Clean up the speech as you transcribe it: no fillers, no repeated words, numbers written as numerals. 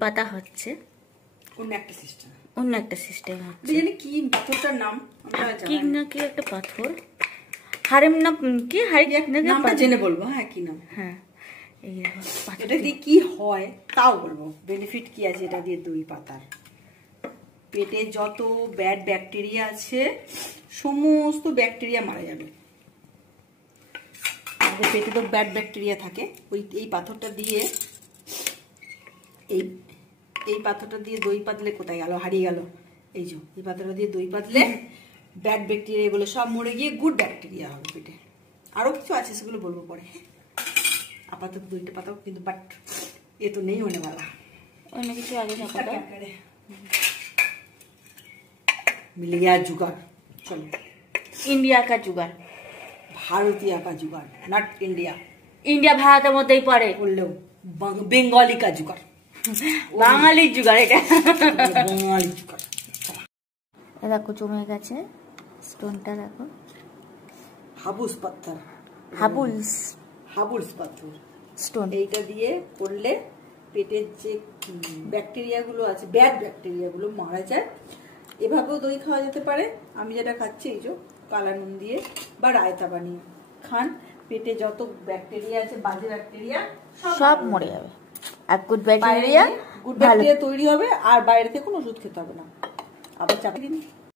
পাতা হচ্ছে অন্য একটা সিস্টেম হচ্ছে। জানি কি পাথরটার নাম, কি না কি একটা পাথর, হারেম না কি নামটা জেনে বলবো। হ্যাঁ কি নাম? হ্যাঁ এই এটা দিয়ে কি হয় তাও বলবো, বেনিফিট কি আছে এটা দিয়ে। দই পাতার পেটে যত ব্যাড ব্যাকটেরিয়া আছে সমস্ত ব্যাকটেরিয়া মারা যাবে। আমাদের পেটে তো ব্যাড ব্যাকটেরিয়া থাকে, এই পাথরটা দিয়ে এই পাথরটা দিয়ে দই পাতলে কোথায় গেল, হারিয়ে গেল। এই যে এই পাথরটা দিয়ে দই পাতলে ব্যাড ব্যাকটেরিয়া এগুলো সব মরে গিয়ে গুড ব্যাকটেরিয়া হবে পেটে। আরো কিছু আছে সেগুলো বলবো পরে। আপাতত দইটা পাতাও কিন্তু, বাট এ তো নেই होने वाला। অন্য কিছু আগে না পাতা मिल गया जुगाड़। चलो इंडिया का जुगाड़, भारतीय का जुगाड़, नॉट इंडिया। इंडिया ভারতের মধ্যেই পড়ে বললেও বেঙ্গলি का जुगाड़, বাঙালির जुगाड़ এটা। বাঙালি जुगाड़। দেখো জমে গেছে স্টোনটা, দেখো হাবুস পাথর, হাবুস পাথর স্টোন। এইটা দিয়ে করলে পেটের যে ব্যাকটেরিয়া গুলো আছে, ব্যাড ব্যাকটেরিয়া গুলো মারা যায়। এভাবেও দই খাওয়া যেতে পারে। আমি যেটা খাচ্ছি এই যে কালা নুন দিয়ে বা রায়তা বানিয়ে খান, পেটে যত ব্যাকটেরিয়া আছে বাজে ব্যাকটেরিয়া সব মরে যাবে, আর গুড ব্যাকটেরিয়া তৈরি হবে। আর বাইরে থেকে কোনো ওষুধ খেতে হবে না। আবার চাপিয়ে দিন।